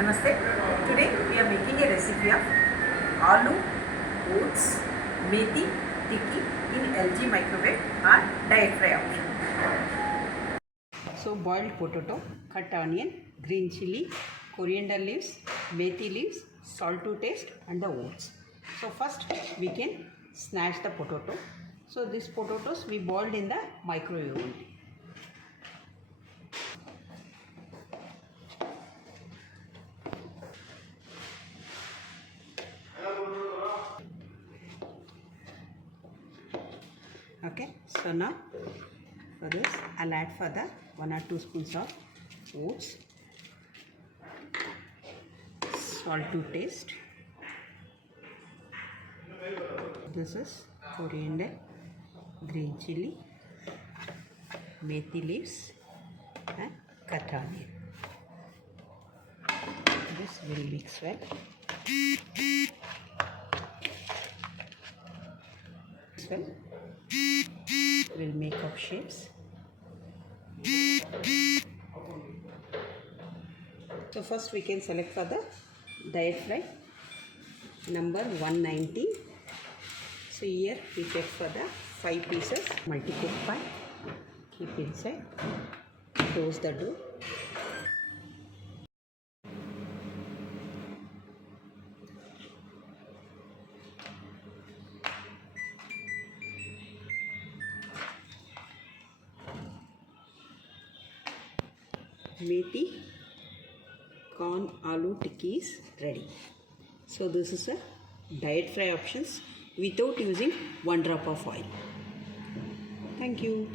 Namaste. Today we are making a recipe of aloo, oats, methi, tikki in LG microwave or diet fry option. So boiled potato, cut onion, green chili, coriander leaves, methi leaves, salt to taste and the oats. So first we can snatch the potato. So these potatoes we boiled in the microwave only. Okay, so now for this I'll add for the 1 or 2 spoons of oats, salt to taste. This is coriander, green chili, methi leaves and cut onion. This will mix well. We'll make up shapes. So first we can select for the diet fry number 190. So here we take for the 5 pieces multi-cook pan. Keep inside. Close the door. Methi, corn, aloo tikki is ready. So this is a diet fry options without using 1 drop of oil. Thank you.